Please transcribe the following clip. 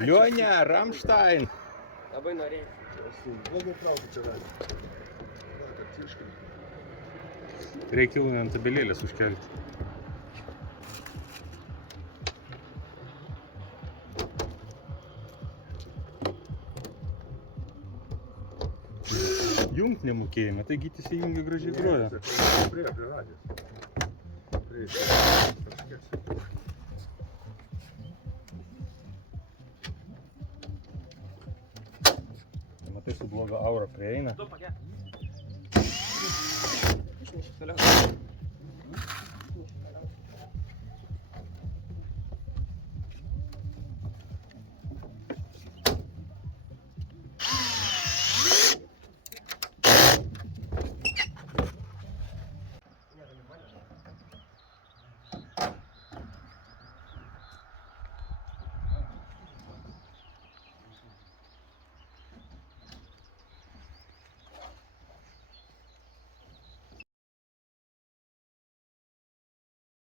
Lionė, Rammstein. Labai norėjau. Labai traukiu čia radę. Vakar ciškai. Reikia ant tabelėlės užkelti. Jungt nemokėjime, tai gytis įjungia gražiai groja. Prie radės. Prie Matai, su bloga aura prieina. Du pakė. Toliau.